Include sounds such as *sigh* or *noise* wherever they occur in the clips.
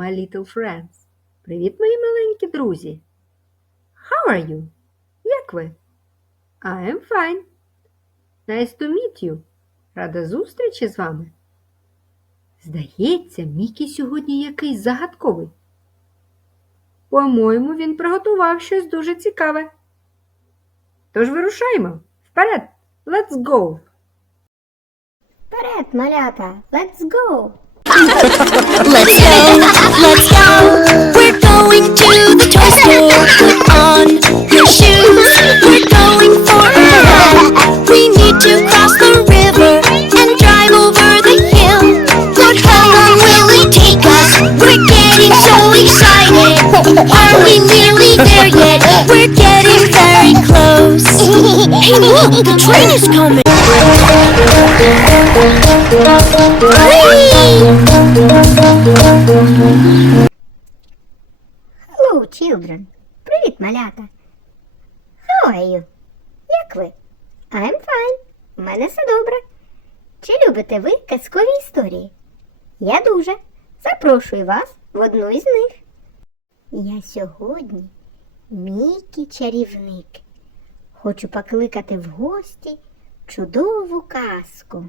my little friends. Привіт, мої маленькі друзі. How are you? Як ви? I am fine. Nice to meet you. Рада зустрічі з вами. Здається, Мікі сьогодні якийсь загадковий. По-моєму, він приготував щось дуже цікаве. Тож вирушаємо. Вперед! Let's go! Вперед, малята, let's go! Let's go, let's go. We're going to the toy store. Put on your shoes. We're going for a ride. We need to cross the river and drive over the hill. Look how long will it take us? We're getting so excited. Are we nearly there yet? We're getting very close. *laughs* Hey, look, the train is coming. Children! Привіт, малята! How are you? Як ви? I'm fine. У мене все добре. Чи любите ви казкові історії? Я дуже. Запрошую вас в одну із них. Я сьогодні Мікі чарівник. Хочу покликати в гості чудову казку.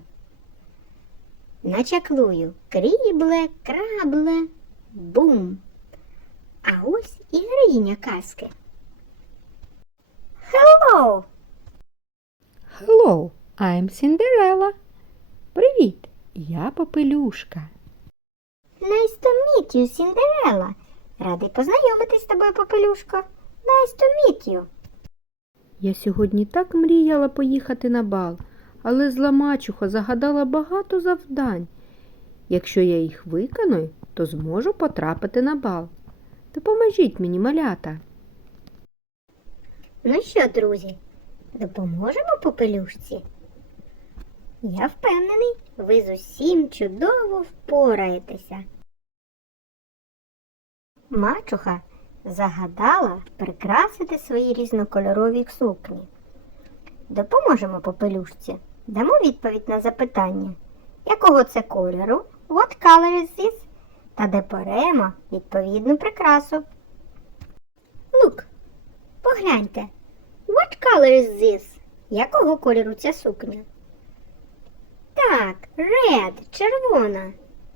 Начаклую крібле, крабле, бум. А ось і героїня казки. Hello! Hello, I'm Cinderella. Привіт, я Попелюшка. Nice to meet you, Cinderella. Радий познайомитись з тобою, Попелюшко. Nice to meet you. Я сьогодні так мріяла поїхати на бал, але зла мачуха загадала багато завдань. Якщо я їх виконую, то зможу потрапити на бал. Допоможіть мені, малята. Ну що, друзі, допоможемо Попелюшці? Я впевнений, ви з усім чудово впораєтеся. Мачуха загадала прикрасити свої різнокольорові сукні. Допоможемо попелюшці. Дамо відповідь на запитання, якого це кольору, what color is this, та де беремо відповідну прикрасу. Look, погляньте, what color is this? Якого кольору ця сукня? Так, red, червона.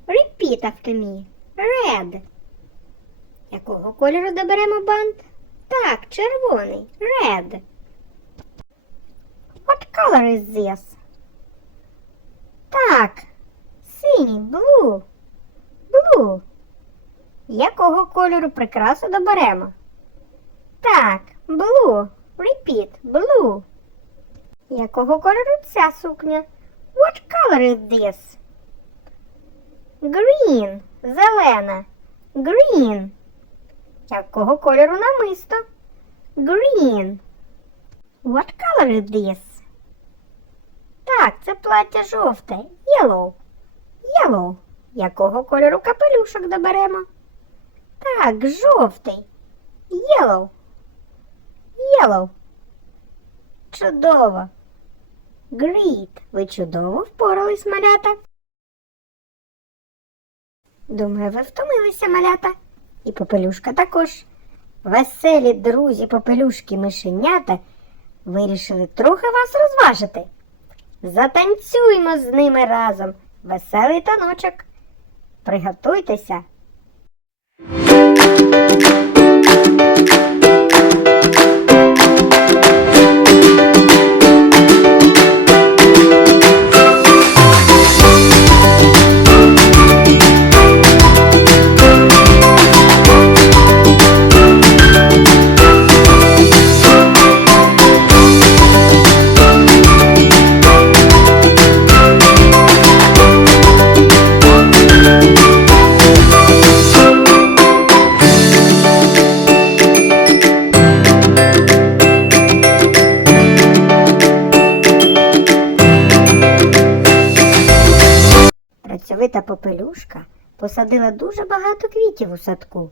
Repeat after me. Red. Якого кольору доберемо бант? Так, червоний. Red. What color is this? Так, синій, blue. Blue. Якого кольору прикрасу доберемо? Так, blue. Repeat, blue. Якого кольору ця сукня? What color is this? Green. Зелена. Green. Якого кольору намисто? Green. What color is this? Так, це плаття жовте. Yellow. Yellow. Якого кольору капелюшок доберемо? Так, жовтий. Yellow. Yellow. Чудово. Great. Ви чудово впорались, малята. Думаю, ви втомилися, малята. І попелюшка також. Веселі друзі попелюшки мишенята вирішили трохи вас розважити. Затанцюймо з ними разом веселий таночок. Приготуйтеся. Посадила дуже багато квітів у садку.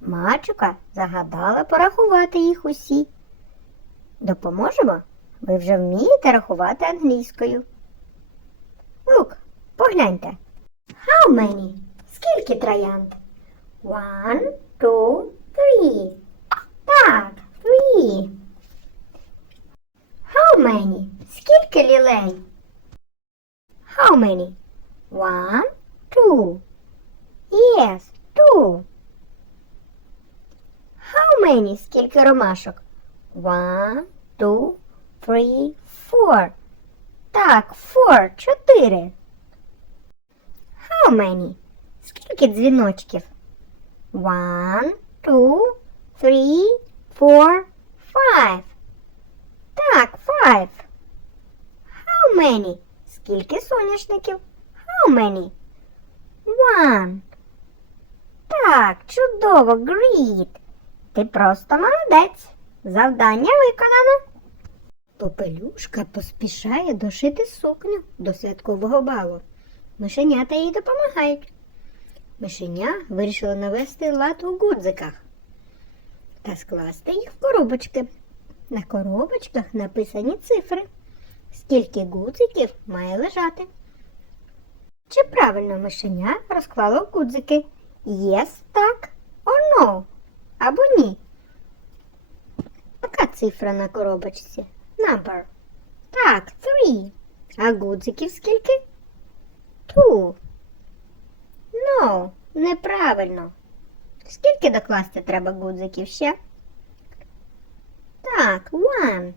Мачука загадала порахувати їх усі. Допоможемо? Ви вже вмієте рахувати англійською. Лук, погляньте. How many? Скільки троянд? One, two, three. Так, three. How many? Скільки лілей? How many? One, two. Yes, two. How many? Скільки ромашок? One, two, three, four. Так, four, чотири. How many? Скільки дзвіночків? One, two, three, four, five. Так, five. How many? Скільки соняшників? How many? One. Так, чудово, great. Ти просто молодець. Завдання виконано. Попелюшка поспішає дошити сукню до святкового балу. Мишенята їй допомагають. Мишеня вирішила навести лад у гудзиках та скласти їх в коробочки. На коробочках написані цифри. Скільки гудзиків має лежати? Чи правильно мишеня розклало гудзики? Yes, так, or no? Або ні? Яка цифра на коробочці? Number. Так, three. А гудзиків скільки? Two. No, неправильно. Скільки докласти треба гудзиків ще? Так, one.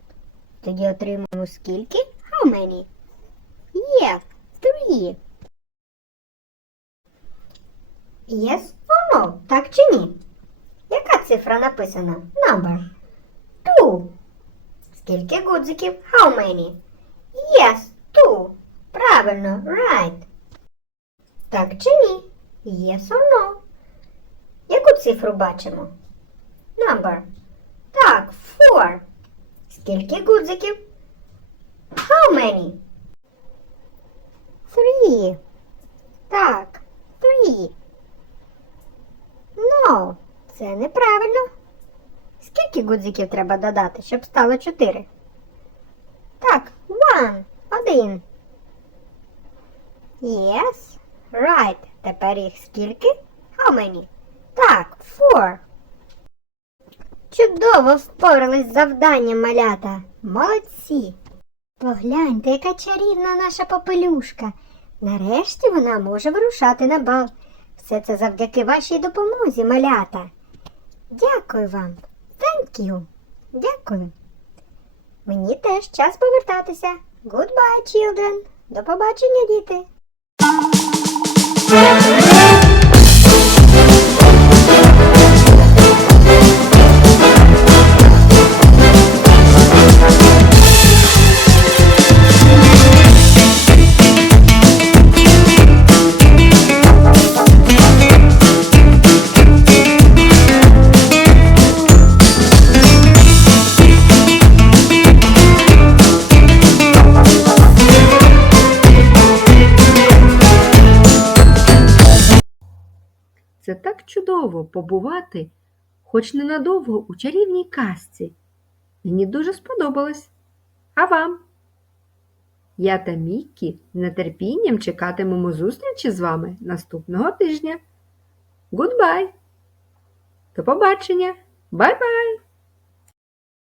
Тоді отримаємо скільки? How many? Yes, three. Yes or no? Так чи ні? Яка цифра написана? Number. Two. Скільки гудзиків? How many? Yes, two. Правильно, right. Так чи ні? Yes or no? Яку цифру бачимо? Number. Так, four. Скільки гудзиків? How many? Three. Так, three. No, це неправильно. Скільки гудзиків треба додати, щоб стало чотири? Так, one. Один. Yes. Right. Тепер їх скільки? How many? Так, four. Чудово впорались з завданням малята. Молодці. Погляньте, яка чарівна наша попелюшка. Нарешті вона може вирушати на бал. Все це завдяки вашій допомозі, малята. Дякую вам. Thank you. Дякую. Мені теж час повертатися. Goodbye, children. До побачення, діти. Чудово побувати, хоч ненадовго у чарівній казці. Мені дуже сподобалось. А вам? Я та Міккі нетерпінням чекатимемо зустрічі з вами наступного тижня. Гудбай! До побачення! Бай-бай!